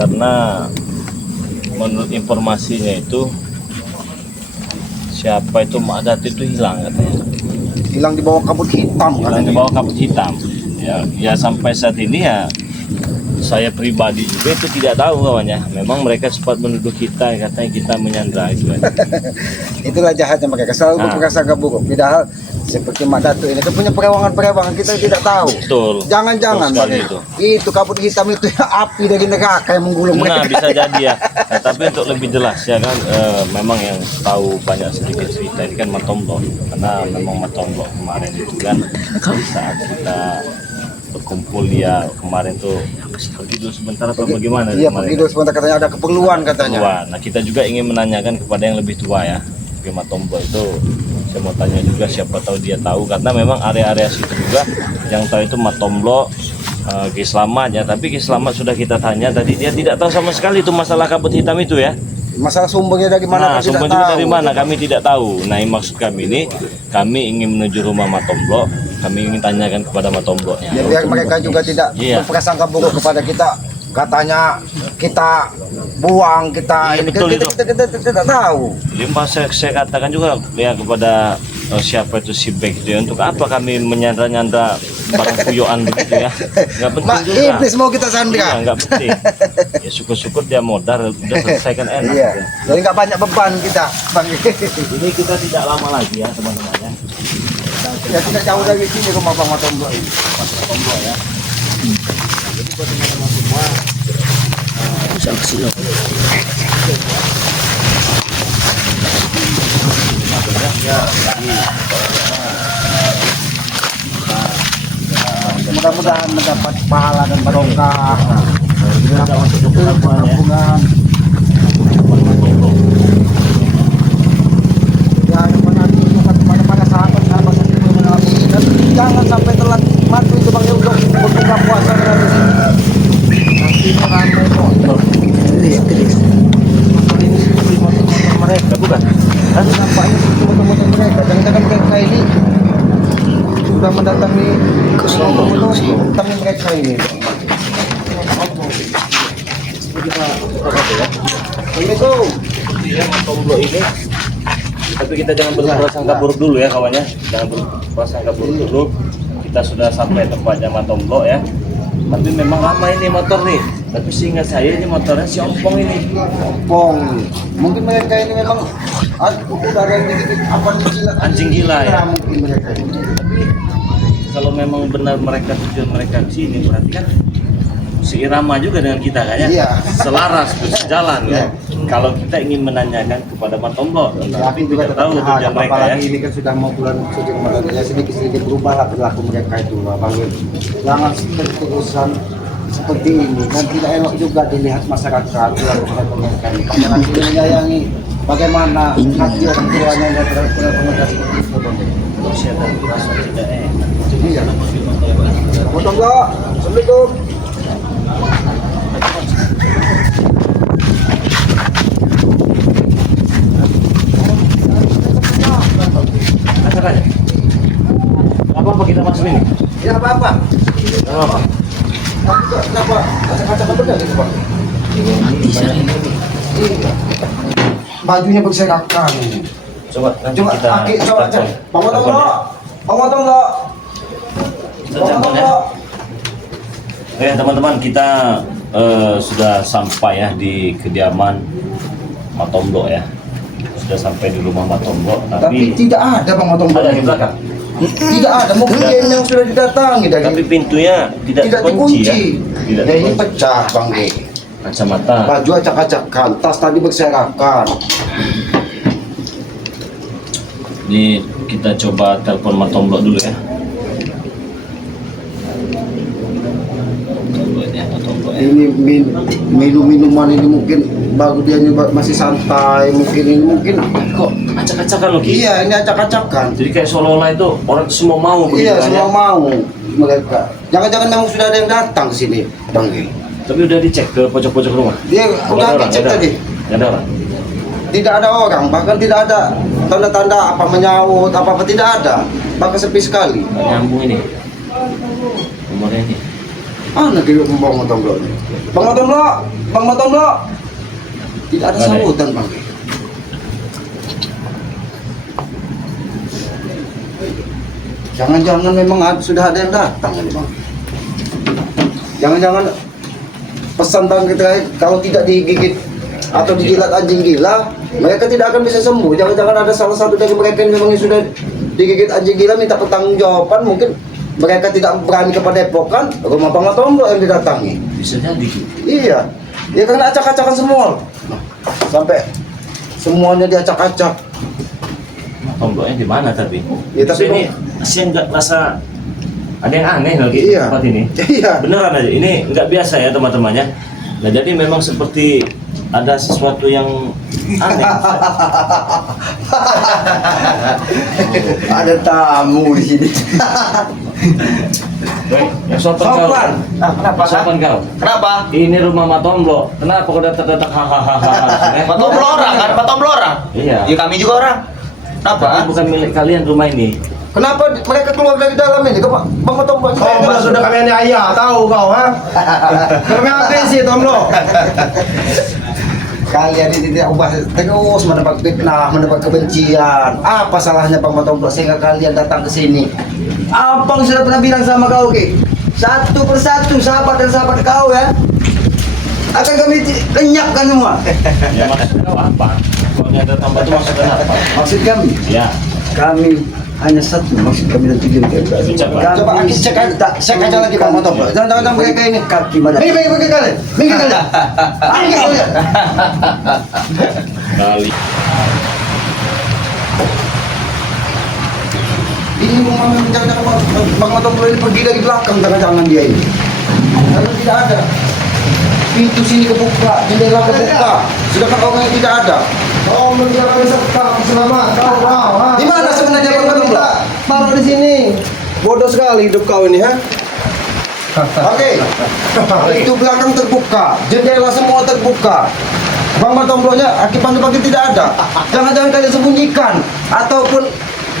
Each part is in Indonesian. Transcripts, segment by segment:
karena menurut informasinya itu siapa itu Mak Datu itu hilang katanya. Hilang di bawah kabut hitam. Hilang di bawah kabut hitam. Ya sampai saat ini ya saya pribadi juga itu tidak tahu kawannya. Memang mereka sempat menuduh kita, katanya kita menyandra itu. Itulah jahatnya mereka, selalu berprasangka buruk. Padahal seperti Mak Datu ini kan punya perewangan-perewangan, kita tidak tahu. Betul. Jangan-jangan itu kabut hitam itu api dari neraka yang menggulung mereka. Nah, bisa jadi ya. Nah, tapi untuk lebih jelas ya kan, memang yang tahu banyak sedikit cerita ini kan Matomblo. Karena memang Matomblo kemarin itu kan saat kita berkumpul dia kemarin tuh pergi dulu sebentar atau bagaimana? Iya, pergi dulu sebentar, katanya ada keperluan katanya. Nah, kita juga ingin menanyakan kepada yang lebih tua ya. Oke, Matomblo itu saya mau tanya juga, siapa tahu dia tahu, karena memang area-area situ juga yang tahu itu Matomblo, Ki Slamet ya. Tapi Ki Slamet sudah kita tanya tadi, dia tidak tahu sama sekali itu masalah kabut hitam itu ya. Masalah sumbernya dari mana? Nah, sumbernya dari mana kami tidak tahu. Nah, yang maksud kami ini, kami ingin menuju rumah Matomblo, kami ingin tanyakan kepada Matomblo ya. Ya, biar mereka juga tidak berprasangka buruk kepada kita. Katanya kita buang, kita ini betul, kita tidak tahu. Jadi saya katakan juga ya kepada siapa itu si Bek itu ya, untuk apa kami menyandra-nyandra barang puyoan begitu ya, nggak penting juga. Iblis mau kita sandra. Iya, nggak penting. Ya syukur-syukur dia modal, udah selesaikan enak. Iya. Jadi nggak banyak beban kita, Bang. Ini kita tidak lama lagi ya teman-teman ya. Ya tidak jauh dari sini rumah Bang Matomblo ini. Matomblo ya. Jadi buat teman-teman semua, bisa kesini. Mudah-mudahan mendapat pahala dan barokah. Ada untuk Hubungan. Ya, kepada sahabat-sahabat dan jangan sampai telat mati itu Bang untuk berbuka puasa dari sini. Nanti ramai motor. Motor ini seperti motor mereka bukan? Kan nampaknya seperti motor mereka. Jangan-jangan mereka ini sudah mendatangi mendatangi mereka ini. Assalamualaikum. Iya, Matomblo ini. Tapi kita jangan berprasangka buruk dulu ya kawannya. Jangan berprasangka buruk dulu. Kita sudah sampai tempatnya Matomblo ya. Tapi memang ramai ini motor nih. Tapi seingat saya ini motornya si Ompong ini. Ompong. Mungkin mereka ini memang udah ada yang dikit apa gila. Anjing gila ya. Mungkin mereka ini. Tapi kalau memang benar mereka tujuan mereka ke sini, berarti kan seirama juga dengan kita kan ya. Iya. Selaras, sejalan ya. Kalau kita ingin menanyakan kepada Matomblo, tapi tidak tahu tujuan mereka ya. Ini kan sudah mau bulan suci Ramadan, ya sedikit-sedikit berubahlah perilaku mereka itu, Bang. Jangan terus-terusan seperti ini, dan tidak elok juga dilihat masyarakat perilaku mereka ini. Masyarakat ini menyayangi bagaimana hati orang tuanya dan perilaku mereka seperti itu, Bang. Saya dan rasa tidak enak. Iya. Matomblo, Assalamualaikum. Apa kita masuk ini? Ya apa-apa. Apa? Kenapa? Kaca-kaca benar gitu, Bang? Iya. Bajunya berserakan. Coba nanti Coba, kita coba. Bang Matomblo. Bang Matomblo. Oke teman-teman, kita sudah sampai ya di kediaman Matomblo ya. Sudah sampai di rumah Matomblo, Tapi tidak ada Bang Matomblo. ada di belakang. Tidak ada, mungkin yang sudah didatangi dari Tapi pintunya tidak dikunci. ya. Tidak Ya ini dikunci. pecah, Bang G. Kacamata. Baju acak-acakan, tas tadi berserakan. Ini kita coba telepon Matomblo dulu ya. Ini minum-minuman ini mungkin baru dia nyoba masih santai, mungkin ini mungkin Kok acak-acakan loh Ki? iya ini acak-acakan. Jadi kayak seolah-olah itu orang semua mau begitu Iya kan, semua ya? mau mereka. Jangan-jangan memang sudah ada yang datang ke sini, Bang G. Tapi udah dicek ke pojok-pojok rumah. Dia udah dicek tadi. Nggak ada orang. Tidak ada orang, bahkan tidak ada tanda-tanda apa menyaut, apa-apa tidak ada. Bahkan sepi sekali. Nggak nyambung ini. Nomornya ini. Mana kira Bang Matomblo ini? Bang Matomblo. Tidak ada sambutan Bang. Jangan-jangan memang sudah ada yang datang ini Bang. Jangan-jangan pesan Bang kita kalau tidak digigit atau dijilat anjing gila, mereka tidak akan bisa sembuh. Jangan-jangan ada salah satu dari mereka yang memang sudah digigit anjing gila minta pertanggungjawaban, mungkin mereka tidak berani ke Padepokan, rumah Bang Matomblo yang didatangi. Bisa jadi. Iya, ya karena acak-acakan semua. Sampai semuanya diacak-acak. Tomboknya di mana tapi? Ya, tapi ini saya nggak rasa ada yang aneh lagi Iya. tempat ini. Iya. Beneran aja, ini nggak biasa ya teman-temannya. Nah jadi memang seperti ada sesuatu yang aneh. Ada tamu di sini. Woi, yang sopan kau. Sopan. Ah, kenapa? Sopan kau. Kenapa? Ini rumah Matomblo. Kenapa kau datang-datang hahaha? Matomblo orang kan? Matomblo orang? Iya. Ya kami juga orang. Tapi Kenapa? bukan milik kalian rumah ini. Kenapa mereka keluar dari dalam ini? Bang Matomblo. Tomblo sudah kami ayah, tahu kau ha? Kami agresi Tomblo. Kalian ini tidak ubah terus mendapat fitnah, mendapat kebencian. Apa salahnya Bang Matomblo sehingga kalian datang ke sini? Abang sudah pernah bilang sama kau, Ki. Satu persatu sahabat dan sahabat kau ya. Akan kami lenyapkan semua. Ya maksud kau apa? Kalau ada tambah itu maksudnya apa? Maksud kami, Ya. kami hanya satu maksud kami dan tujuan kami. Coba Aki cek aja lagi Bang Matomblo. Jangan mereka ini kaki mana? Minggir kalian. Minggir kalian. Kali. Ini jangan Bang Matomblo ini pergi dari belakang, jangan dia ini. Karena tidak ada. Pintu sini kebuka, jendela kebuka. Sedangkan orangnya tidak ada. Kau menjaga serta selama kau wow, ha? Di mana sebenarnya Bang Matomblo? Taruh di sini. Bodoh sekali hidup kau ini ha? Oke. Pintu belakang terbuka, jendela semua terbuka. Bang Matomblo-nya pagi-pagi tidak ada. Jangan-jangan kalian sembunyikan ataupun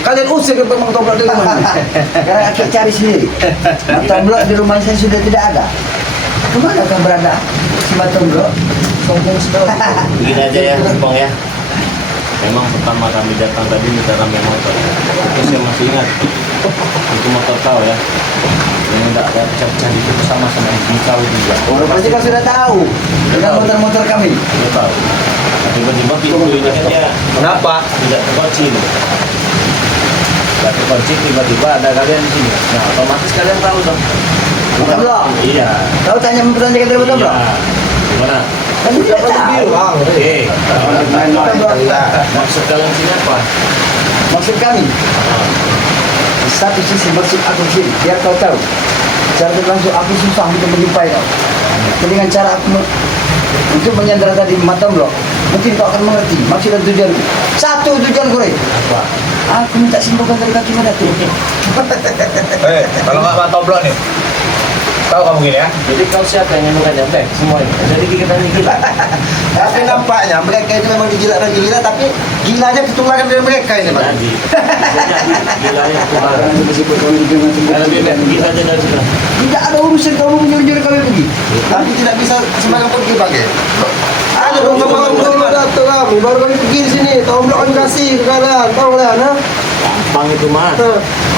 kalian usir ke Bang Matomblo dari rumah ini. Karena aku cari sendiri. Matomblo di rumah saya sudah tidak ada. Kemana kau berada? Si Matomblo? Sombong sekali. Begini aja ya, Bang ya. Memang pertama kami datang tadi minta rame motor. Itu saya masih ingat. Itu motor kau ya. Yang tidak ada pecah-pecah itu sama-sama di kau juga. Oh, pasti kau sudah tahu. Dengan motor-motor kami. Sudah tahu. Nah, tiba-tiba pintu ini kan dia Kenapa? tidak terkunci nih. Tidak terkunci, tiba-tiba ada kalian di sini. Nah, otomatis kalian tahu dong. Matomblo? Iya. Kau tanya mempertanyakan dari Matomblo? Iya. Gimana? Kan tidak tahu. Oke. Matomblo. Maksud kalian sini apa? Maksud kami, di satu sisi maksud aku di sini, biar kau tahu. Secara langsung aku susah untuk menjumpai kau. Jadi dengan cara aku untuk menyandera tadi Matomblo, mungkin kau akan mengerti maksud dan tujuanku. Satu tujuanku, Rey. Apa? Aku minta sembuhkan dari kaki Madatu. Kalau nggak Matomblo nih, tahu kamu gini ya? Jadi kau siapa yang nyembuhkan jambek semua ini? Jadi gigitan gila. Tapi nampaknya mereka itu memang dijilat dan gila, tapi gilanya ketularan dari mereka ini, Pak. Jadi, bisa jadi gila yang kemarin. Lebih baik pergi saja dari sini. Tidak ada urusan kamu menyuruh kami pergi. Tapi tidak bisa sembarang pergi, Bang. Ya? Ada dong Bang Bang Matomblo Matomblo. datang kami, baru kami pergi di sini. Tomblo kan kasih ke kalian, tahu kalian ha? Gampang itu mah.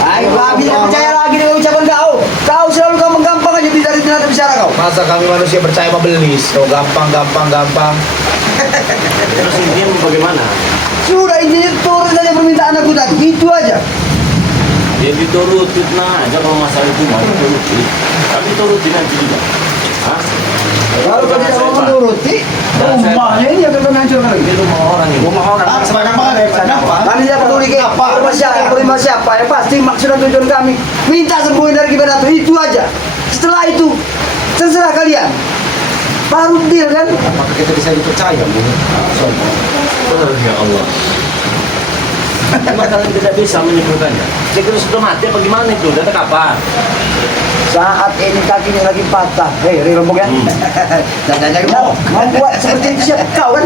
Ayo, kami tidak percaya lagi dengan ucapan kau. Kau selalu kau menggampang aja dari tidak bicara kau. Masa kami manusia percaya sama belis? Oh gampang. Terus intinya bagaimana? Sudah ini turun saja permintaan aku tadi. Itu aja. Ya diturutin aja kalau masalah itu mah diturutin. Tapi turutin nanti juga. Hah? Kalau kau tidak mau menuruti, rumahnya ini akan kami hancurkan lagi. Itu rumah orang ini. Rumah orang. Sebarang mana? Kenapa? Kami tidak peduli ke rumah siapa, yang pasti maksud dan tujuan kami minta sembuhin dari Kibadatu, itu aja. Setelah itu terserah kalian. Baru deal kan? Apakah kita bisa dipercaya, Bu? Ya Allah. Emang kalian tidak bisa menyembuhkannya? Dia kira sudah mati apa gimana itu? Datang kapan? Saat ini kakinya lagi patah. Hei, rombong ya. Jangan Mau buat seperti itu siapa kau kan?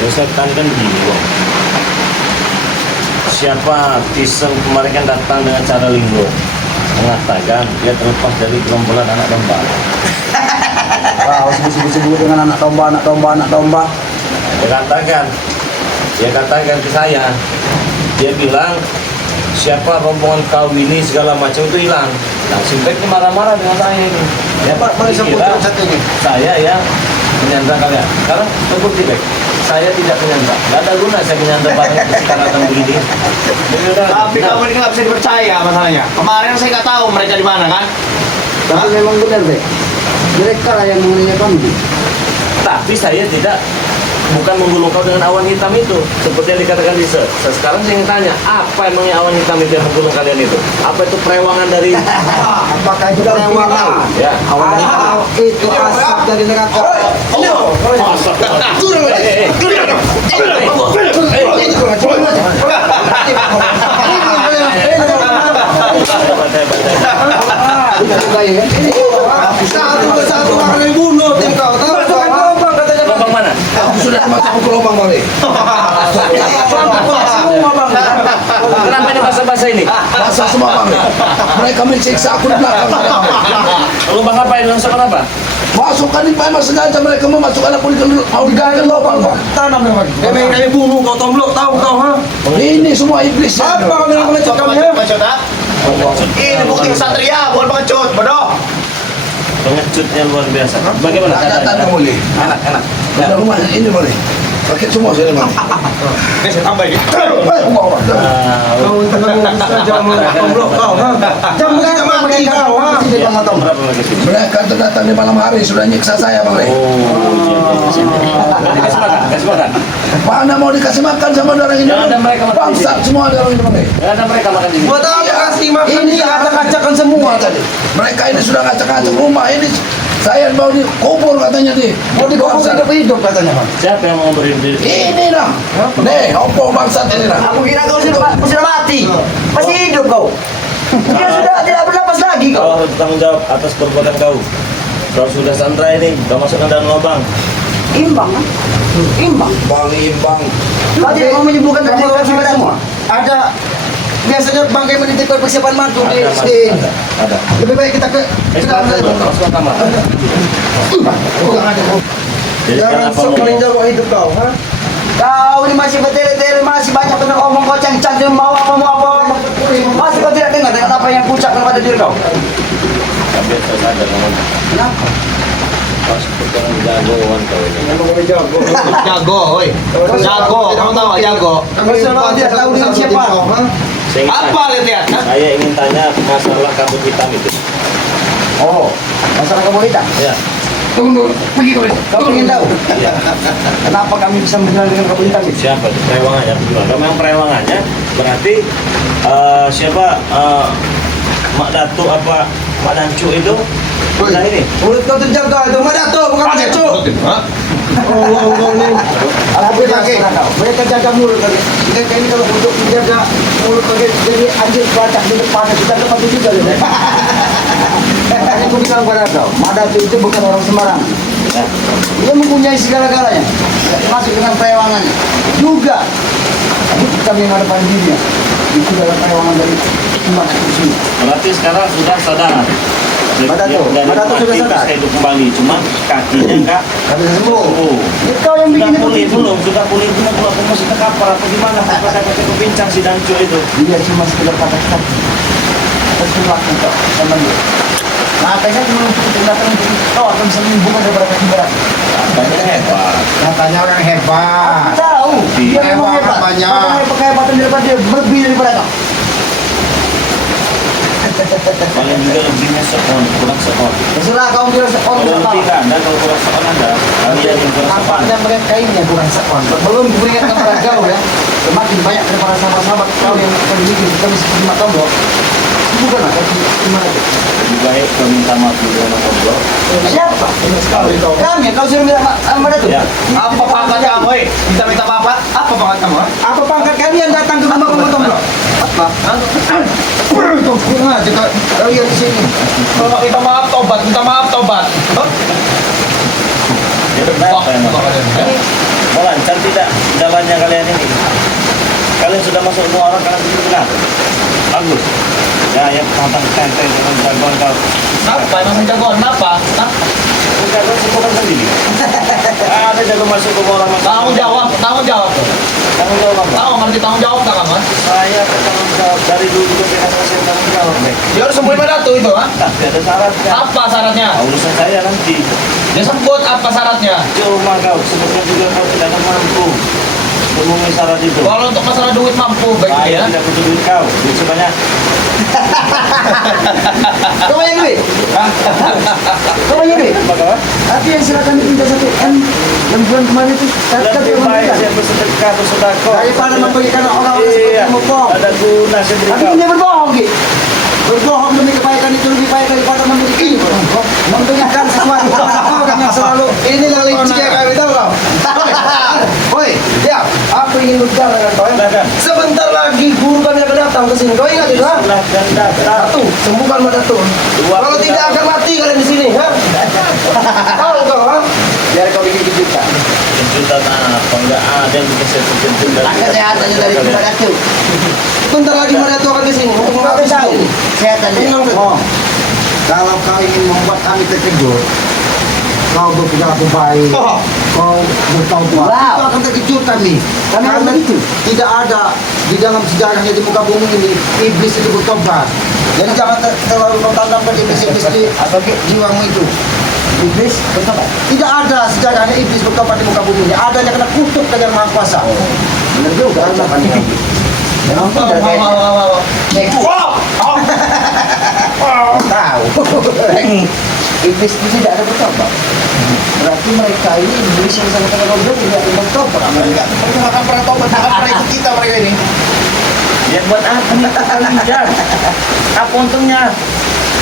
Ya setan kan begini Bang. Siapa Tiseng kemarin kan datang dengan cara linggo. mengatakan dia terlepas dari gerombolan anak domba. Wow, sebut-sebut dengan anak domba, anak domba, anak domba. Dia katakan ke saya, dia bilang siapa rombongan kau ini segala macam itu hilang. Nah, Simpek ini marah-marah dengan saya ini. Ya Pak, Mari sebutkan satu ini. saya yang menyandra kalian. Sekarang terbukti Bek, saya tidak menyandra. Gak ada guna saya menyandra banyak sekarang begini. Jadi udah, Tapi nah, kamu ini nggak bisa dipercaya masalahnya. Kemarin saya nggak tahu mereka di mana kan. Tapi memang benar, Bek. Mereka lah yang menganiaya kami. tapi saya tidak bukan menggulung kau dengan awan hitam itu seperti yang dikatakan Lisa. Sekarang saya ingin tanya, apa emangnya awan hitam itu yang menggulung kalian itu? Apa itu perewangan dari Apakah itu perewangan? ya? Atau itu asap dari neraka? Satu persatu akan dibunuh tim kau. Tahu Lubang mana? aku sudah masuk ke lubang balik. Kenapa ini bahasa-bahasa ini? Masa semua bang. Mereka mensiksa aku di belakang. Lubang apa ini? Langsung apa? Masukkan di memang sengaja mereka memasukkan aku di mau digali lubang bang. Tanam memang. Kami bunuh kau tomblok tahu kau ha? Ini semua iblis. Apa kau bilang pengecut kamu ya? Pengecut ah? Ini bukti kesatria, bukan pengecut, bodoh. Pengecutnya luar biasa. Bagaimana? Datang kamu boleh. Anak. Ada rumah ini boleh. Pakai semua sini bang. Ini saya tambah ini. Kau tengah jam tomblok kau ha? Jam kita mati kau ha? Berapa lagi sih? Mereka datang di malam hari sudah nyiksa saya bang. Kasih makan. Mana mau dikasih makan sama orang ini? Jangan ada mereka makan di Bangsat sini. semua ada orang ini bang. Nggak ada mereka makan di sini. Buat apa kasih makan? Ini acak-acakan semua tadi. Mereka ini sudah ngacak-ngacak rumah ini. Saya mau dikubur katanya nih. Mau dikubur hidup katanya bang. Siapa yang mau beri diri? Ini lah. Nih, opo bangsat ini lah. Aku kira kau sudah mati. Masih hidup kau. Dia sudah tidak bernapas lagi Kau kau. harus bertanggung jawab atas perbuatan kau. Kau sudah sandra ini, kau masukkan dalam lubang. Imbang, kan? Imbang. Bang imbang. Kau tidak mau menyembuhkan terjadi semua. Ada biasanya bangkai menitipkan persiapan mantu di SD. Ada. Lebih baik kita ke Sekarang dalam saya masuk ke kamar. Jadi sekarang apa mau? meninggal hidup kau, ha? Kau ini masih bertele-tele, masih banyak benar omong kau cang-cang mau apa. Masih kau tidak dengar dengan apa yang kucapkan pada diri kau. Tapi saya sadar ngomongnya. Kenapa? Kau seperti orang jagoan kau ini. Jago, woi. Jago, kamu tahu nggak jago? Kau tidak tahu dengan siapa? Saya ingin Apa lihat? Saya ingin tanya masalah kabut hitam itu. Oh, masalah kamu kita. Ya. Tunggu, pergi kau. Kau ingin tahu Iya. kenapa kami bisa mengenal dengan kamu hitam itu? Siapa itu perewangannya? Kalau memang perewangannya berarti siapa Mak Datu apa Mak Dancu itu? Nah ini. Mulut kau terjaga itu. Mana tu? Bukan macam tu. Alhamdulillah kau. Mereka jaga mulut kali. Mereka ini kalau untuk menjaga mulut bagi jadi anjing pelacak di depan kita dapat juga loh. Makanya aku bilang pada kau, Madatu itu bukan orang sembarangan. Ya. Dia mempunyai segala-galanya, termasuk dengan perewangannya. Juga, tapi kami yang ada pada dirinya. Itu adalah perewangan dari umat muslim. Berarti sekarang sudah sadar. Madatu sudah sadar. Bisa hidup kembali, cuma kakinya enggak. Kami sembuh. Oh. Itu kau yang Sudah bikin pulih itu. belum? Sudah pulih belum? Kalau aku masih ke kapal atau gimana? Apa saya pakai kepincang si Dancu itu? Dia cuma sekedar kata-kata. Tersilakan kau sama dia. Makanya cuma untuk tindakan untuk kau akan bisa menyembuhkan daripada kaki berat. Katanya hebat. Katanya orang hebat. Tahu, dia memang Hebat hebat. apanya? Makanya kehebatan daripada dia lebih daripada kau. Paling juga lebihnya seon, kurang seon. Terserah kau bilang sekon Kalau sama. lebih kan, dan kalau kurang seon ada. Kalian yang kurang seon. Nampaknya mereka ini yang kurang sekon. Belum diberikan kepada kau ya. Semakin banyak daripada sahabat-sahabat kau yang akan bikin kita bisa terima tombol. Bukanlah kau gimana itu? Lebih baik kau minta maaf dulu sama Tombol. Siapa? Kami, kau suruh minta maaf sama itu. Ya. Apa pangkat kamu, woi? Minta apa? Apa pangkat kamu? Ha? Apa pangkat kalian datang ke rumah kamu tombol? Apa? Kurang aja kalian di sini. Kalau minta maaf tobat, minta maaf tobat. Hah? Ya, kenapa emang? Mau lancar tidak jalannya kalian ini? Kalian sudah masuk semua orang, kalian benar. Bagus. Ya, yang tentang tenteng dengan jagoan kau. Apa emang jagoan apa? Jagoan sebuah sendiri. Ada jago masuk ke orang masuk. Tanggung jawab. Tanggung jawab apa? Tahu ngerti tanggung jawab tak kan? Saya bertanggung jawab dari dulu juga saya kasih tanggung jawab. Dia harus sebut Datu itu, ha? Tapi ada syaratnya. Apa syaratnya? Urusan saya nanti. Dia sebut apa syaratnya? Cuma kau sebutkan juga kau tidak akan mampu memenuhi syarat itu. Kalau untuk masalah duit mampu baik Saya ya. tidak butuh duit kau, duit sebanyak. Kau banyak duit? Kau banyak duit? Tapi yang silakan minta satu M yang bulan kemarin itu kata Lebih baik saya bersedekah bersedekah daripada memberikan orang-orang Iya, seperti bohong. ada guna saya beri Tapi kau. dia berbohong gitu. Berbohong demi kebaikan itu lebih baik daripada memberikan sesuatu kepada orang yang selalu ini lah licik ya kami tahu kau. Woi, ya, aku ingin berbicara dengan kau. Silakan. Sebentar lagi guru kami akan datang ke sini. Kau ingat itu, ha? Silakan datang. Satu, sembuhkan mata tuh. Dua, Kalau tidak akan mati kalian di sini, ha? Tahu kau, ha? Biar kau bikin kejutan. Kejutan apa? Enggak ada yang bikin saya terkejut. Kesehatannya dari kepada tuh. Bentar lagi mereka akan ke sini untuk mengambil ini. Kesehatannya. Kalau kau ingin membuat kami terkejut, kau berperilaku baik, kau bertaubat, itu akan terkejut kami. Karena begitu. Tidak ada di dalam sejarahnya di muka bumi ini iblis itu bertobat. Jadi jangan terlalu kau tanamkan iblis-iblis di jiwamu itu. Iblis bertobat. Tidak ada sejarahnya iblis bertobat di muka bumi ini. Adanya kena kutuk dengan Maha Kuasa. Benar juga. Memang tidak tahu. Iblis itu tidak ada bertobat. Berarti mereka ini iblis yang sangat goblok tidak ada bertobat. Mereka akan pernah tobat akan ikut kita mereka ini. Ya buat apa nih kalian? Apa untungnya?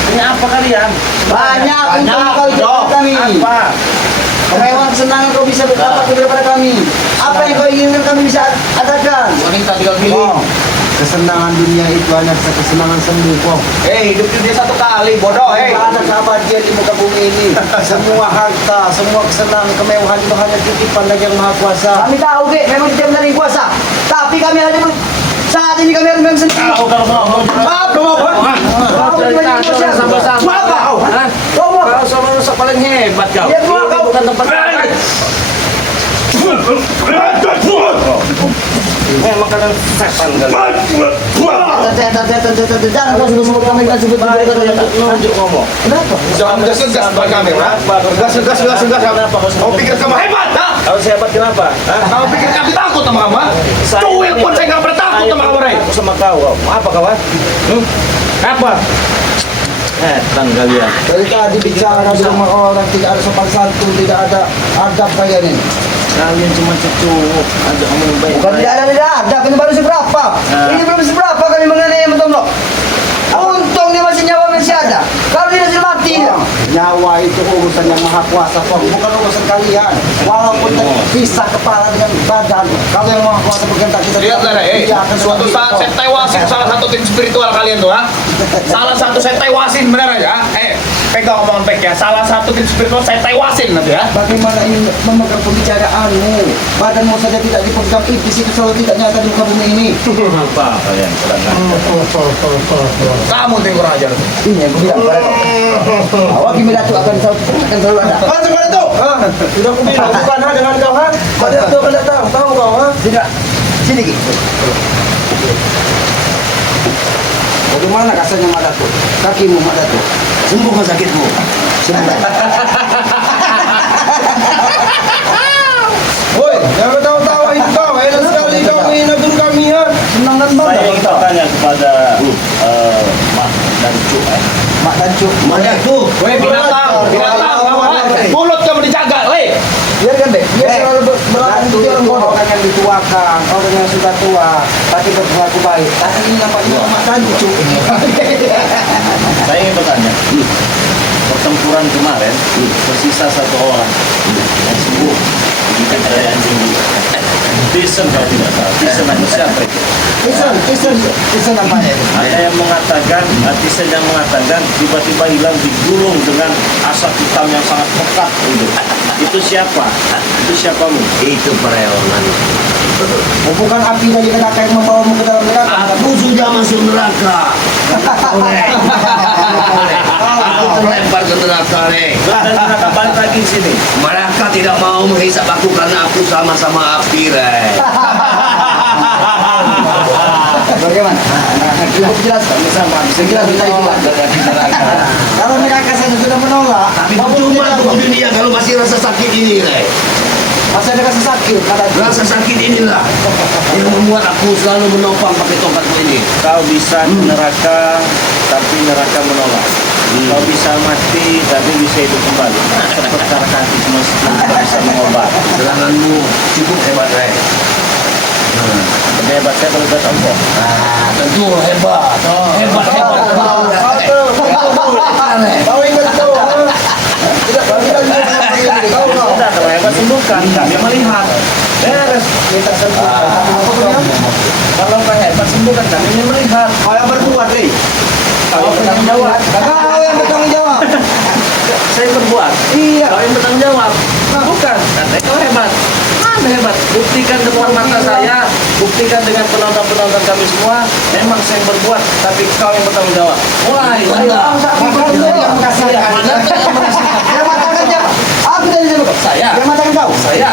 Punya apa kalian? Banyak untuk kau ikut kami. Apa? Kemewahan kesenangan kau bisa berdapat daripada kami. Apa yang kau inginkan kami bisa adakan. Wanita tinggal pilih. Kesenangan dunia itu hanya kesenangan semu kok. Hidup dia satu kali, bodoh, Tidak ada keabadian di muka bumi ini. Semua harta, semua kesenangan, kemewahan itu hanya titipan dari Yang Maha Kuasa. Kami tahu, Ge, memang tidak dari kuasa. Tapi kami hanya saat ini kami harus memang sendiri. Kalau mau Apa mau? Apa kau? Kau mau? Kau sama paling hebat kau. Dia tua kau. Bukan tempat. Memang kalian setan kalian. Jangan kau sebut kami kan sebut Nunjuk ngomong. Kenapa? Jangan gas-gas pada kami, ha? Gas-gas. Kau pikir kamu hebat, ha? Kalau saya hebat kenapa? Hah? Kau pikir kami takut sama kamu, ha? Cuil pun saya nggak pernah takut sama kamu, Rey. Aku sama kau. Apa kawan? Apa? Setan kalian. Dari tadi bicara di rumah orang tidak ada sopan santun, tidak ada adab kalian ini. Kalian cuma cucuk. Ajak ngomong baik. Bukan tidak ada, ini baru seberapa. Ini belum seberapa kami mengenai mentomlok. Untung dia masih nyawa masih ada. Kalau dia sudah mati. Nyawa itu urusan Yang Maha Kuasa, Pak. Bukan urusan kalian. Walaupun terpisah kepala dengan badan, kalau Yang Maha Kuasa berkehendak kita. Lihatlah, Rey. Dia akan Suatu saat saya tewasin salah satu tim spiritual kalian tuh, ha? Salah satu saya tewasin, bener aja, ha? Pegang omongan pek ya. Salah satu tim spiritual saya tewasin nanti, ya. Bagaimana ini memegang pembicaraanmu? Badanmu saja tidak dipegang, iblis itu selalu tidak nyata di muka bumi ini. Apa kalian? Kurang ajar. Kamu tuh yang kurang ajar. Ini yang aku bilang pada kau. Awak gimana tuh akan selalu ada. Masuk pada tuh. Sudah aku bilang bukan ha dengan kau ha. Pada itu akan datang, tahu kau ha? Tidak. Sini Ki. Bagaimana kasarnya Mak Datuk? Kakimu Mak Datuk. Sembuhkan sakitmu. Sembuh. Woi, jangan tahu-tahu itu kau. Enak sekali kau menghina guru kami, ha? Senang dan Saya bangga. ingin bertanya kepada Mak dan Cuk. Mak dan Cuk. Mak Datuk. Weh, binatang, kamu, ha? Mulut kamu dijaga, weh. Biarkan deh. Dia selalu berlaku Itu di orang bodoh. orang yang dituakan, orang yang sudah tua, tapi berperilaku baik. Tapi ini nampaknya Mak Datuk. Saya ingin bertanya. Pertempuran kemarin tersisa satu orang yang sembuh di kejayaan tinggi. Tisen kalau tidak salah. Tisen itu siapa itu? Tisen apa ya? Ada yang mengatakan, Tisen yang mengatakan tiba-tiba hilang digulung dengan asap hitam yang sangat pekat itu. Itu siapa? Itu siapamu? Itu perewangan Bukan api dari neraka yang membawamu ke dalam neraka. Aku sudah masuk neraka. Aku terlempar ke neraka, Rek. Neraka balik lagi di sini. Mereka tidak mau menghisap aku karena aku sama-sama api, Rek. Bagaimana? Cukup jelas tak? Sama. Jelas kita itu. Kalau neraka saja sudah menolak, Tapi percuma tuh di dunia kalau masih rasa sakit ini, Rek. masih ada rasa sakit. Rasa sakit inilah yang membuat aku selalu menopang pakai tongkatku ini. Kau bisa ke neraka, tapi neraka menolak. Kau bisa mati, tapi bisa hidup kembali. Seperti sarkasisme tidak bisa mengobat. Seranganmu cukup hebat, Rek. Lebih hebat saya kalau buat Allah. Tentu hebat. Hebat. Kau ingat kau? Tidak Sudah, kalau hebat sembuhkan. Kami melihat. Beres. kita sembuhkan. Kalau kau hebat sembuhkan, kami melihat. Kau yang berbuat, Rey. Kau bertanggung jawab. Kau yang bertanggung jawab. Saya berbuat. Iya. Kau yang bertanggung jawab. Bukan. Katanya kau hebat. Mana hebat? Buktikan depan mata saya. Buktikan dengan penonton-penonton kami semua. Memang saya yang berbuat, tapi kau yang bertanggung jawab. Mulai. Ayo. Yang merasakan. Yang matakan siapa? Aku dari dulu. Saya. Yang matakan kau. Saya.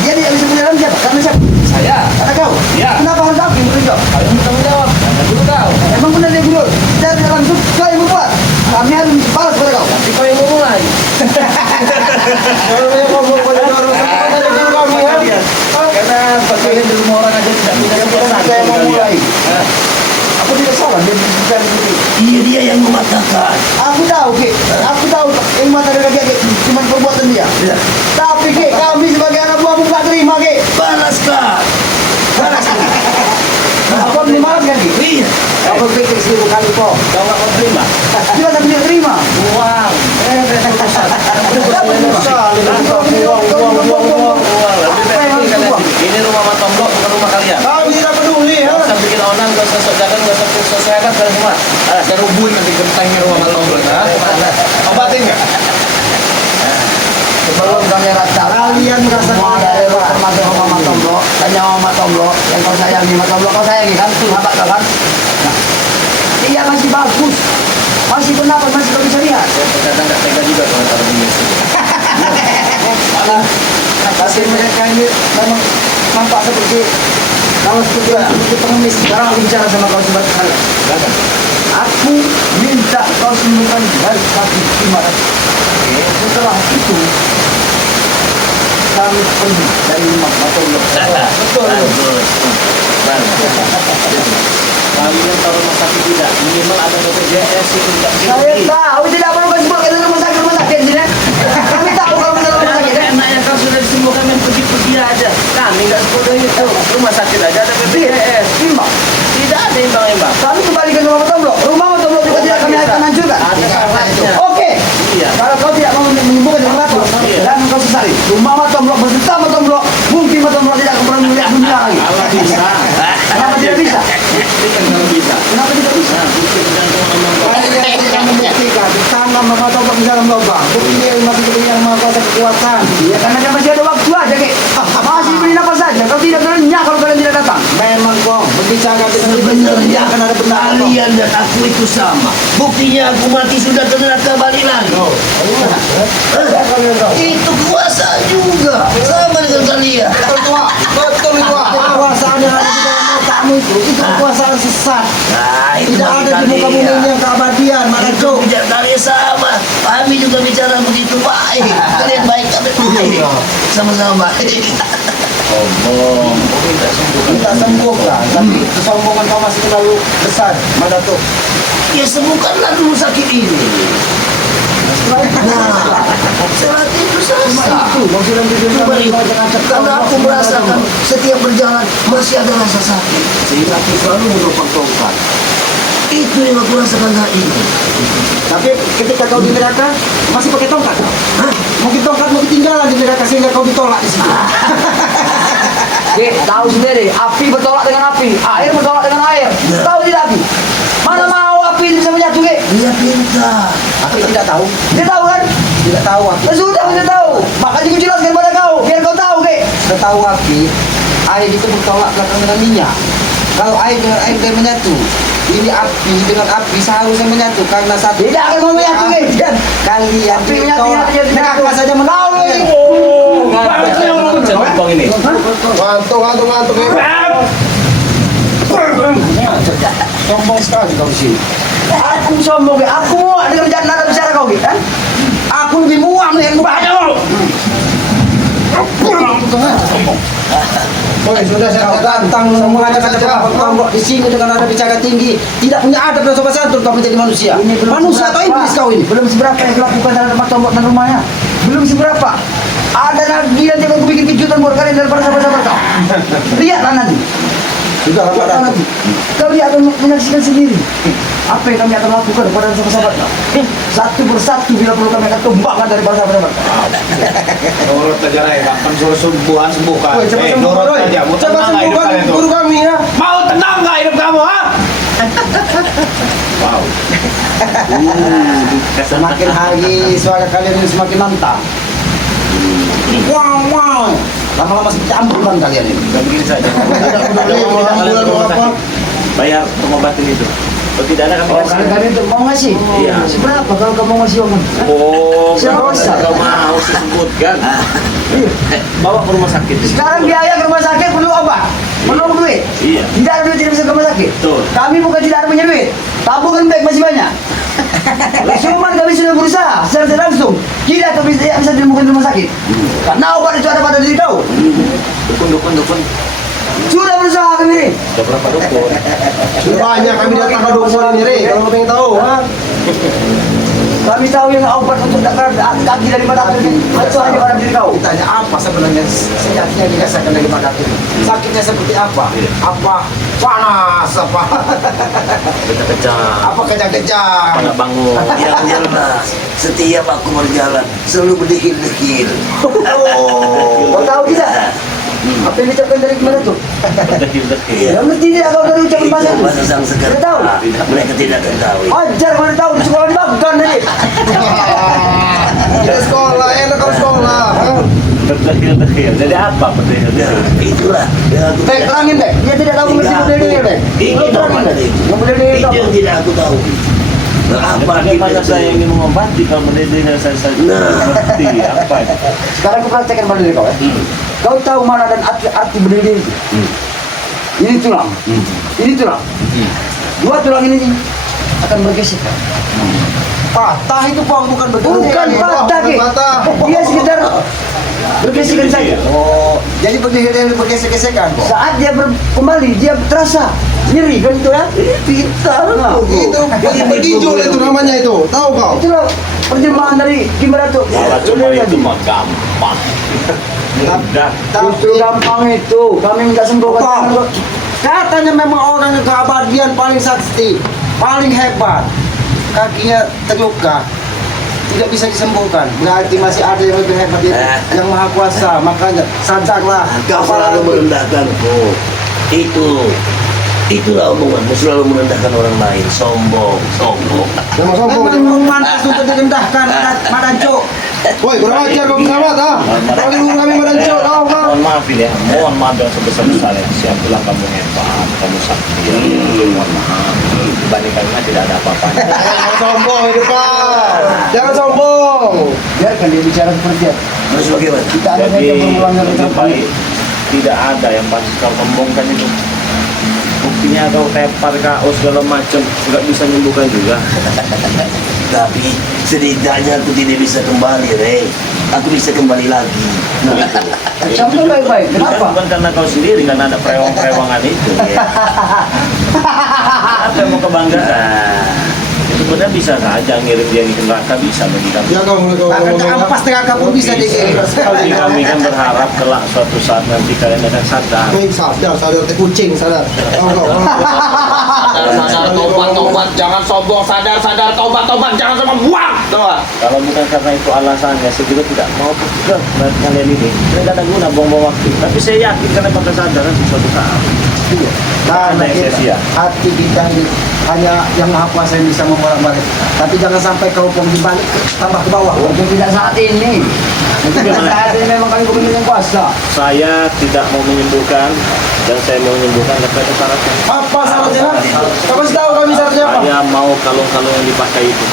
Dia tidak bisa berjalan siapa? Karena siapa? Saya. Karena kau. Iya. Kenapa harus aku yang bertanggung jawab? Kau yang bertanggung jawab. Kata dulu kau. Emang benar dia guru? Saya tidak langsung kau yang membuat. Kami harus balas pada kau. Tapi kau yang memulai. Karena bagian di rumah orang aja tidak punya kebiasaan. Saya mau mulai. Aku tidak salah dia bisa begini. Iya, dia yang mematakan. Aku tahu, Ki. Aku tahu yang mata dari dia, Ki. Cuma perbuatan dia. Tapi, Ki, kami sebagai anak buahmu tak terima, Ki. Balaskan. Apa belum malas kan, Ki? Iya. Kau berpikir 1000 kali kok. Kau nggak mau terima. Jelas aku tidak terima. Uang. Ini rumah Matombok, bukan rumah kalian. Kau tidak peduli, ya? Gak usah bikin onan, gak usah sok jalan, gak usah sok hebat kalian semua. Saya rubuhin nanti gentengnya rumah Matombok. Obatin nggak? Sebelum kami rasa Kalian merasa semua dari termasuk Mama Tomblo, tanya Mama Tomblo yang kau sayangi, Mama Tomblo kau sayangi kan, sahabat kau kan? Nah, dia masih bagus, masih bernapas, masih kau bisa lihat. Saya kadang nggak tega juga kalau taruh di meja. Tapi mereka ini memang nampak seperti kalau seperti pengemis. Sekarang aku bicara sama kau sebagai hal. Aku minta kau sembuhkan dari kaki 500. Setelah itu kami pergi dari rumah Matombok. Betul. Kalian taruh rumah sakit tidak, minimal ada BPJS itu tidak Saya tahu tidak perlu kau sebutkan rumah sakit sini. Kami tahu kalau kita rumah sakit. Enaknya kau sudah disembuhkan main pergi-pergi aja. Kami nggak seperti itu. Rumah sakit aja ada BPJS. Timbang. Tidak ada imbang-imbang. Kami kembali ke rumah Matombok. Rumah Matombok juga tidak kami akan hancurkan. Ada syaratnya. Oke. Iya. Kalau kau tidak mau menyembuhkan rumah Matombok, Iya. dan kau sesali. Rumah Matombok beserta Matombok, mungkin Matombok tidak akan pernah melihat dunia lagi. Kalau bisa. Kenapa tidak bisa? Buktikan kalau bisa. Kenapa tidak bisa? Nah, buktikan kalau memang kau. Kalian tidak membuktikan tanam Matombok di dalam lubang. Bukti dia masih punya yang maha kuasa kekuatan. Ya karena dia masih ada waktu aja, Ki. Masih beri nafas saja. Kau tidak renyah kalau kalian tidak datang. Memang kok berbicara dengan Sebenarnya akan ada benar. kalian dan aku itu sama. Buktinya aku mati sudah ke neraka balik lagi. Itu kuasa juga. Sama dengan kalian. Betul itu. Kekuasaan yang ada di dalam otakmu itu kekuasaan sesat. Nah, itu Tidak bagi ada di muka bumi kalian. ini yang keabadian. Mana Itu cuk? tidak kalian sama. Kami juga bicara begitu baik. Kalian baik, kami baik. Sama-sama. Omong. Tidak sembuhkan. Kita sembuhkan, tapi kesombongan kau masih terlalu besar. Mana tuh? Ya sembuhkanlah dulu sakit ini. Nah, serat itu Cuma sasa. itu, kau sudah berdiri Cuma itu. Karena aku merasakan setiap berjalan masih ada rasa sakit. Sehingga aku selalu menopang tongkat. Itu yang aku rasakan hari ini. Tapi ketika kau di neraka, masih pakai tongkat. Hah? Mungkin tongkatmu ketinggalan di neraka sehingga kau ditolak di situ. Tahu sendiri, api bertolak dengan api, air bertolak dengan air. Ya. Tahu tidak api? Mana mau api ini bisa menyatu, Ki? Dia pintar. Aku tidak tahu. Dia tahu kan? Tidak tahu aku. Ya sudah, aku tidak tahu. Makanya aku jelaskan pada kau, biar kau tahu, Ki. tahu api, air itu bertolak belakang dengan minyak. Kalau air dengan air dia menyatu, ini api dengan api seharusnya menyatu karena satu. Tidak akan mau menyatu, Jan. Kalian Api ditolak, menyatu, neraka saja menolak. Bang ini. Ngantuk sombong sekali kau sih. Aku sombong, aku muak dengan nada bicara kau gitu kan? Aku lebih muak melihat muka kau. Oke, sudah saya datang semuanya kata Pak di sini dengan ada bicara tinggi, tidak punya adab dan sopan santun kau menjadi manusia. Manusia atau iblis kau ini? Belum seberapa yang dilakukan terhadap Pak Tombok dan rumahnya. Belum seberapa. Ada lagi nanti aku bikin kejutan buat kalian daripada sahabat-sahabat kau. Lihatlah nanti. Sudah apa Nanti. Kau lihat akan menyaksikan sendiri. Apa yang kami akan lakukan kepada sahabat-sahabat kau. Satu persatu bila perlu kami akan tumbangkan daripada sahabat-sahabat kau. Nurut aja Ray, kapan suruh sembuhan. Woi, cepat sembuhkan, Nurut Roy. aja. Mau Cepat tenang nggak hidup sembuhkan kalian tuh? guru kami ya. Mau tenang nggak hidup kamu, ha? Wow. Semakin hari suara kalian ini semakin mantap. Wow. Lama-lama seperti ambulan kalian ini. Gak begini saja. Ambulan mau apa? Bayar pengobatan itu. Oh tidak ada kami Oh, kasih. kalian itu mau ngasih? Iya. Seberapa kalau kamu ngasih uang? Oh, Siapa besar? kalau mau disebutkan. Bawa ke rumah sakit. Sekarang biaya ke rumah sakit perlu obat, perlu duit. Iya. Tidak ada duit tidak bisa ke rumah sakit. Betul. Kami bukan tidak ada punya duit. Tabungan baik masih banyak. Cuman kami sudah berusaha secara tidak langsung. Tidak kami bisa ditemukan di rumah sakit. Karena obat itu ada pada diri kau. Dukun. Sudah berusaha kami ini. Sudah berapa dukun? Banyak kami datang ke dukun ini, Re. Kalau kau pengen tahu, ha? Kami tahu yang obat untuk kaki daripada akhir itu hanya pada diri kau. Ditanya apa sebenarnya sejatinya dirasakan dari mata ini? Sakitnya seperti apa? Apa panas? Apa? Kejang-kejang. Apa kejang-kejang? Nggak bangun. Yang jelas, setiap aku berjalan selalu berdehil-dehil. Kau tahu tidak? Apa yang diucapkan dari mana tuh? Berdekil-dekil. Yang ngerti tidak kau dari ucapan Itu bahasa? bahasa sang segar. Tidak tahu. Mereka tidak ketahui. Ajar mana tahu di sekolah di Bagdan tadi. Ke sekolah, enak kalau sekolah. Berdekil-dekil. Jadi apa berdekil-dekil? Itulah yang aku Bek, terangin Bek. Dia tidak tahu mengerti model ini Bek. Ini Lu terangin apa Bek. tadi? Yang model ini Itu apa? yang tidak aku tahu. Apa Bagaimana kita saya ingin mengobati kalau mendidik saya mengerti apa? Sekarang aku praktekkan pada diri kau ya. Kau tahu mana dan arti berdiri itu? Ini tulang. Ini tulang. Dua tulang ini akan bergesekan. Patah itu Bang, bukan betul. Bukan patah, Ki. Dia sekedar bergesekan saja. Oh, jadi bergesek-gesekan, Bang. Saat dia kembali, dia terasa nyeri kan itu ya? Pintar. Nah, Itu berginjul itu namanya itu. Tahu kau? itulah perjemahan dari Kimberatu. Kalau cuma itu mah gampang. Mudah. Itu gampang itu. Kami minta sembuh Bang, katanya memang orang yang keabadian paling sakti, paling hebat. Kakinya terluka, tidak bisa disembuhkan. Berarti masih ada yang lebih hebat yang maha kuasa. Makanya sadarlah. Kau selalu merendahkanku. Itulah omonganmu, selalu merendahkan orang lain. Sombong. Memang mantas untuk direndahkan, Madanco. Woi, kurang ajar kau pengamat, ha? Kali guru kami Madanco, tahu kau? Mohon maaf ini ya, mohon maaf yang sebesar-besarnya. Siap bilang kamu hebat, kamu sakti. Mohon maaf. Dibandingkan tidak ada apa-apanya. Jangan sombong hidup kau. Jangan sombong. biarkan dia bicara seperti itu. Terus bagaimana? Kita ada Jadi yang mengulangi lebih baik tidak ada yang pasti kau sombongkan itu. Buktinya kau tepar kau segala macam nggak bisa menyembuhkan juga. Tapi setidaknya aku tidak bisa kembali, Rey. Aku bisa kembali lagi. Contoh baik-baik. Kenapa? Bukan karena kau sendiri, karena ada perewang-perewangan itu. Apa yang mau kebanggaan? Itu sebenarnya bisa saja ngirim dia ke neraka, bisa bagi kami. Ya kau akan keampas neraka pun bisa dikirim. Tapi kami kan berharap kelak suatu saat nanti kalian akan sadar. Sadar teh kucing, sadar. Tahu kau? Sadar, tobat, jangan sombong. Sadar, tobat, jangan sombong. Buang. Tahu nggak? Kalau bukan karena itu alasannya, saya juga tidak mau ke kalian ini. Saya tidak ada guna buang-buang waktu. Tapi saya yakin kalian bakal sadar nanti suatu saat. Karena Karena kita, sia-sia. hanya yang maha kuasa yang bisa membolak-balik. Tapi jangan sampai kau pun dibalik tambah ke bawah. Mungkin tidak saat ini. Mungkin tidak saat ini memang kami bukan yang kuasa. Saya tidak mau menyembuhkan dan saya mau menyembuhkan tapi ada syaratnya. Apa syaratnya? Kau kasih tahu kami syaratnya apa? Saya mau kalung-kalung yang dipakai itu.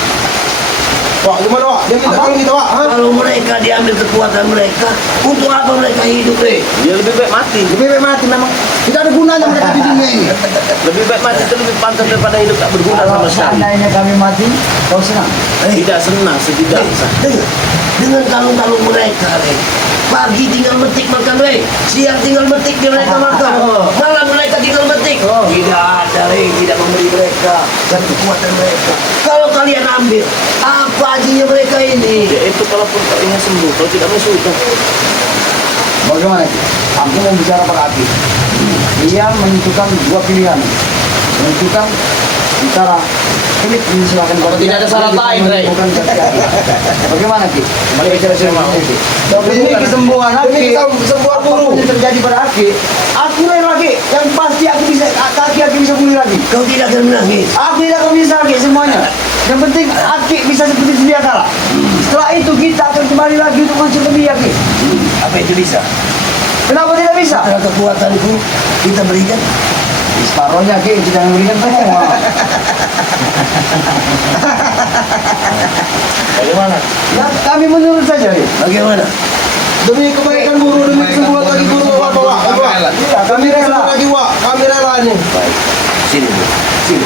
Wak, gimana Wak? Dia minta kalung kita Wak? Hah? Kalau mereka diambil kekuatan mereka, untuk apa mereka hidup, Dia lebih baik mati. Lebih baik mati memang tidak ada gunanya mereka di dunia ini. Lebih baik mati itu lebih pantas daripada hidup tak berguna Kalau sama sekali. seandainya kami mati, kau senang. Tidak senang setidaknya. dengan kalung-kalung mereka, Pagi tinggal metik makan, siang tinggal metik di mereka makan, malam mereka tinggal metik. Tidak ada, tidak memberi mereka dan kekuatan mereka. Kalau kalian ambil, apa ajinya mereka ini? Ya itu kalaupun kalian sembuh, kalau tidak menyusukan. Bagaimana itu? Aku mau bicara pada Aki. Dia menentukan dua pilihan. Menentukan antara ini silakan. Kalau tidak ada syarat lain, Rey. Bagaimana Ki? Kembali bicara sama Aki. Demi kesembuhan Aki. Demi kesembuhan guru. Apapun yang terjadi pada Aki, aku lagi. Yang pasti aku bisa, Aki bisa pulih lagi. Kau tidak akan menangis. Aku tidak akan bisa Aki semuanya. Yang penting Aki bisa seperti sedia kala. Setelah itu kita akan kembali lagi untuk masuk ke dia Aki. Apa itu bisa? Kenapa tidak bisa? Setelah kekuatanku kita berikan. Separohnya Ki, jangan berikan semua. Bagaimana? Ya, kami menurut saja Ki. Bagaimana? Demi kebaikan guru, demi kesembuhan lagi guru Wak, Wak, Wak. Iya, kami Kami rela. lagi Wak, kami rela nih. Baik. Sini, Bu. Sini.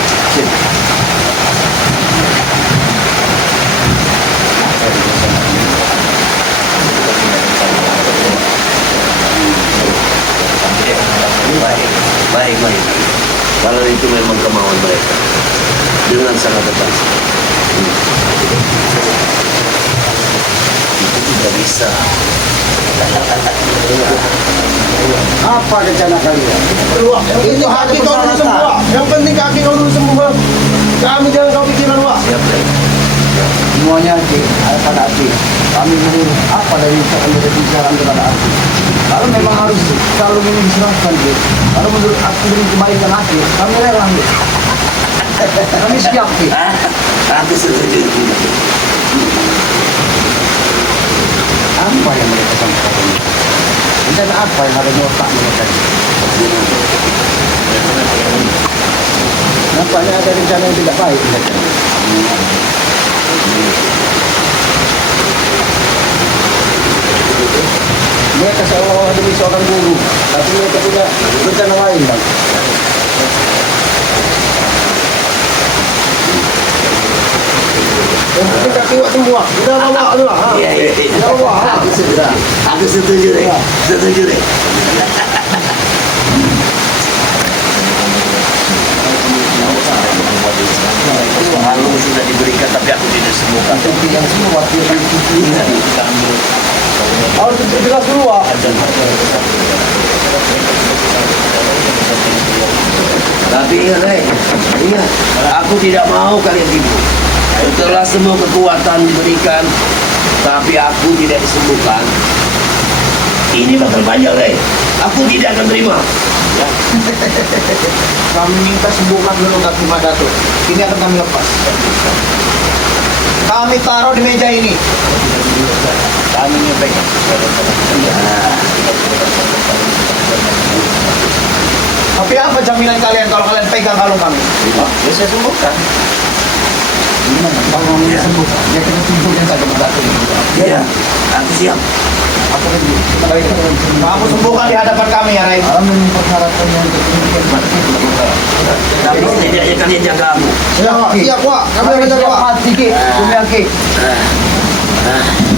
Baik. Kalau itu memang kemauan mereka, dengan sangat tepat. Itu tidak bisa. Apa rencana kalian? Ini kaki kau dulu sembuh Wak. Yang penting kaki kau dulu sembuh Wak. Kami jangan kau pikiran Wak. Siap, baik. Semuanya Ki, ada pada Ki. Kami menurut apa dari pembicaraan kepada Ki. Kalau memang harus selalu ini diserahkan Ki. Kalau menurut aku demi kebaikan Ki, kami rela Ki. Kami siap Ki. Aku setuju. Apa yang mereka sampaikan? Rencana apa yang ada di otak mereka? Nampaknya ada rencana yang tidak baik mereka. Mereka seolah-olah demi seorang guru, tapi mereka punya rencana lain, Bang. Yang penting kaki Wak sembuh Wak. Udah Wak dulu lah. Iya. Udah Wak. Aku setuju, Setuju, Kalung sudah diberikan tapi aku tidak sembuhkan. Tapi yang semua Ki akan Ingat, kita ambil. Harus jelas dulu Wak. Tapi ingat, ingat, aku tidak mau kalian tipu. Setelah semua kekuatan diberikan, tapi aku tidak disembuhkan. Ini bakal banyak, Aku tidak akan terima. Kami minta sembuhkan dulu kaki Mak Datuk. Ini akan kami lepas. Kami taruh di meja ini. Kami menyampaikan. Tapi apa jaminan kalian kalau kalian pegang kalung kami? Ya saya sembuhkan. gimana? Kalau mau sembuhkan, ya kita tunjukkan saja Mak Datuk. Iya, aku siap. Apa lagi? Kamu sembuhkan di hadapan kami ya, Rai. Alam mempersyaratkan yang demikian Tapi setidaknya kalian jaga aku. Siap Wak, siap Wak. Kami akan jaga Wak. Siap, Ki. Demi Ki. Ah.